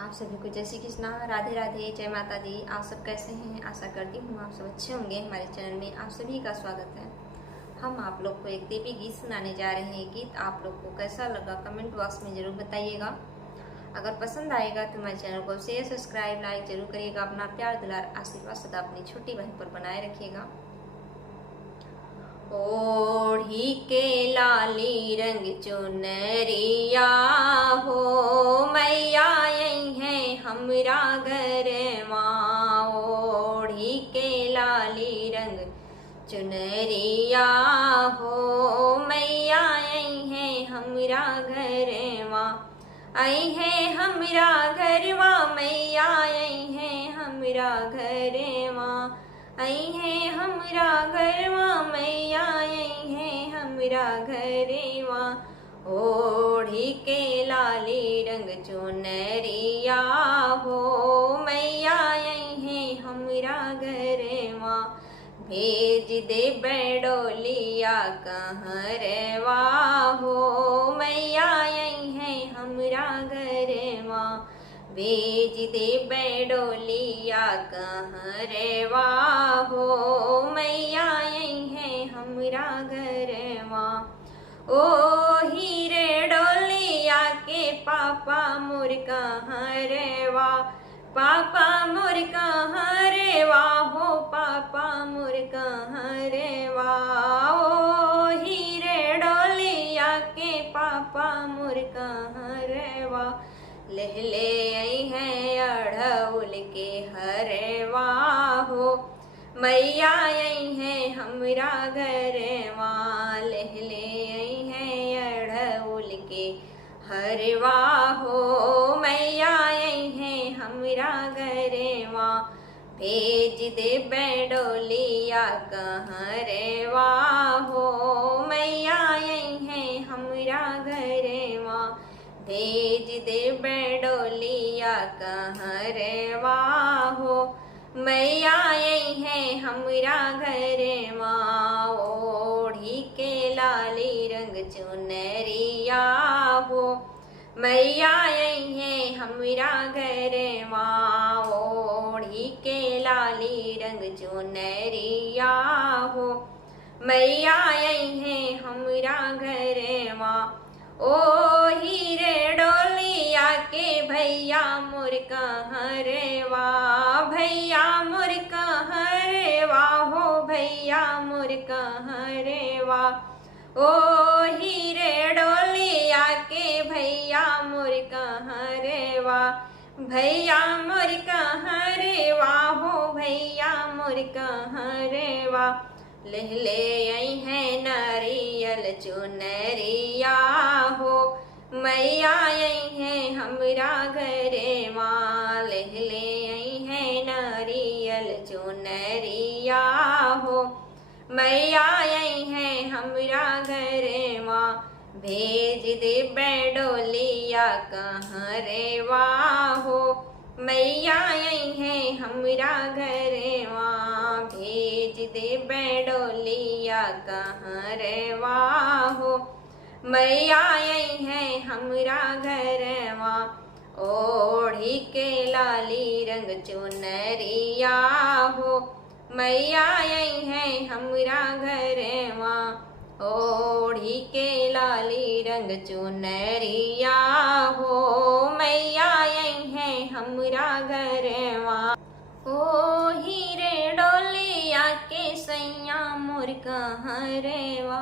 आप सभी को जय श्री कृष्णा, राधे राधे, जय माता दी। आप सब कैसे हैं? आशा करती हूँ आप सब अच्छे होंगे। हमारे चैनल में आप सभी का स्वागत है। हम आप लोग को एक देवी गीत सुनाने जा रहे हैं। गीत आप लोग को कैसा लगा कमेंट बॉक्स में जरूर बताइएगा। अगर पसंद आएगा तो हमारे चैनल को शेयर, सब्सक्राइब, लाइक जरूर करिएगा। अपना प्यार, दुलार, आशीर्वाद सदा अपनी छोटी बहन पर बनाए रखिएगा। ओढ़ी के लाली रंग चुनरिया हो मैया आई है हमरा घर माँ। ओढ़ी के लाली रंग चुनरिया हो मैया आई है हमरा घर माँ। आई है हमरा घर माँ, मैया आई है हमरा घर माँ। आई है हमरा घर माँ, मैया आई है हमरा घर माँ। ओढ़ी के लाली रंग चुनरिया हो मैया आई है हमरा घर माँ। भेज दे बैडोलिया कहरवा हो मैया आई है हमरा घर माँ। भेज दे बैडोलिया कहरवा हो मैया आई है हमरा घर माँ। ओ हीरे डोलिया के पापा मोर कहरवा, पापा मोर कहरवा हो पापा मोर कहरवा। ओ हीरे डोलिया के पापा मोर कहरवा। ले आई है अढ़उल के हरवा हो मैया आई है हमरा घर माँ। ले आई है अढ़उल के हरवा हो मैया आई है हमरा घर माँ। भेज दे बैडोलिया कहरवा हो मैया आई है हमरा घर माँ। भेज दे बैडोलिया कहरवा हो मैया आई है हमरा घर माँ। ओढ़ी के लाली रंग चुनरिया हो मैया आई है हमरा घर माँ। ओढ़ी के लाली रंग चुनरिया हो मैया आई है हमरा घर माँ। ओ हीरे डोलिया के भैया मोर कहरवा, भैया मोर कहरवा हो भैया मोर कहरवा। ओ हीरे डोलिया के भैया मोर कहरवा, भैया मोर कहरवा हो भैया मोर कहरवा। ले आई है नारियल चुनरिया हो मैया आई है हमरा घर माँ। ले आई है नारियल चुनरिया हो मैया आई है हमरा घर माँ। भेज दे बैडोलिया कहरवा हो मैया आई है हमरा घर माँ। भेज दे बैडोलिया कहरवा हो मैया आई है हमरा घर माँ। ओढ़ी के लाली रंग चुनरिया हो मैया आई है हमरा घर माँ। ओढ़ी के लाली रंग चुनरिया हो मैया आई है हमरा घर माँ। ओ हीरे डोलिया के सैया मोर कहरवा,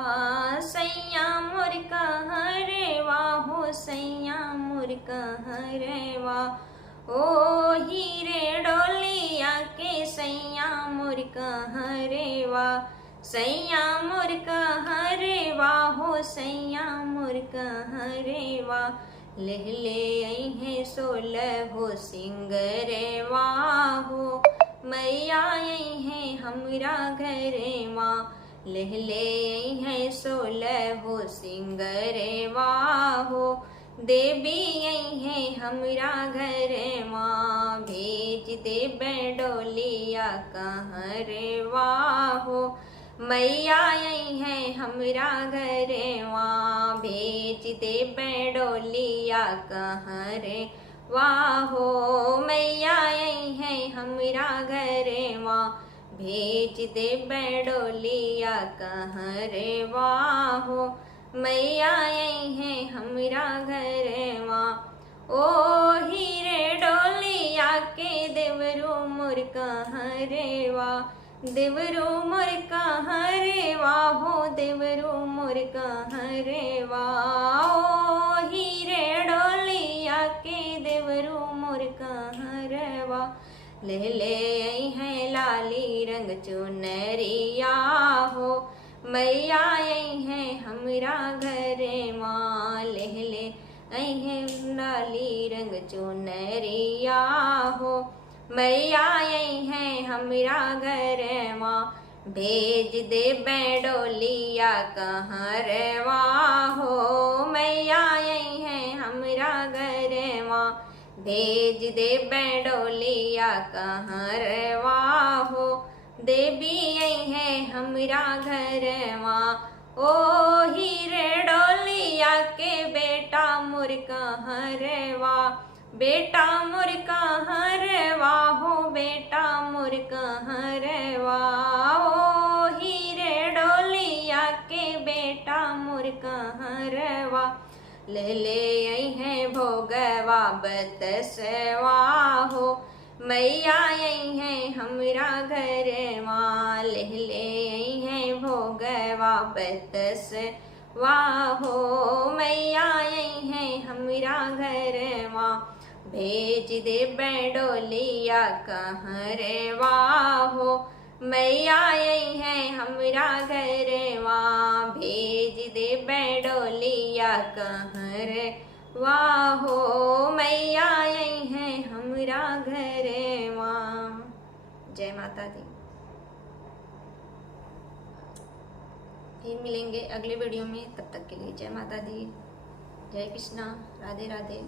सैया मोर कहरवा हो सैया मोर कहरवा। ओ हीरे डोलिया के सैया मोर कहरवा, सैया मोर कहरवा हो सैया मोर कहरवा। ले आई है 16 हो सिंगरवा हो मैया आई है हमरा घर माँ। ले आई है 16 हो सिंगरवा हो देवी आई है हमरा घर माँ। भेज दे बैडोलिया कहरवा हो मैया आई है हमरा घर माँ। भेज दे बैडोलिया कहरवा वाहो मैया आई है हमरा घरे माँ, भेज दे बैडोलिया कहाँ रे। वाहो मैया आई है हमरा घरे माँ, ओ हीरे डोलिया के देवरू मोर कहाँ रे। वाह देवरू मोर कहाँ रे। वाहो देवरू मोर कहाँ रे। वाह ओ हीरे डोलिया के देवरू मोर कहाँ रे। वाह ले ले आई है लाली रंग चुनरिया हो, मैया आई है हमरा घरे माँ। ले ले आई है लाली रंग चुनरिया हो, मैया आई है हमरा घरे माँ। भेज दे बैडोलिया कहाँ रे। वाहो मैया आई है हमरा घरे माँ, भेज दे बैडोलिया कहाँ रे। वाहो देवी आई है हमरा घरे माँ, ओ हीरे डोलिया के बेटा मोर कहाँ रे। वाह बेटा मोर कहाँ रे। वाहो बेटा मोर कहाँ रे। वाह ओ हीरे डोलिया के बेटा मोर कहाँ रे। वाह ले ले आई है भोगवा बतसवा हो, मैया आई है हमरा घरे माँ। ले ले आई है भोगवा बतसवा हो, मैया आई है हमरा घरे माँ। भेज दे बैडोलिया कहाँ रे। वाहो मैया आई है हमरा घरे माँ, भेज दे बैडोलिया कहाँ रे। वाहो मैया आई है हमरा घरे माँ। जय माता दी। फिर मिलेंगे अगले वीडियो में, तब तक के लिए जय माता दी, जय कृष्णा, राधे राधे।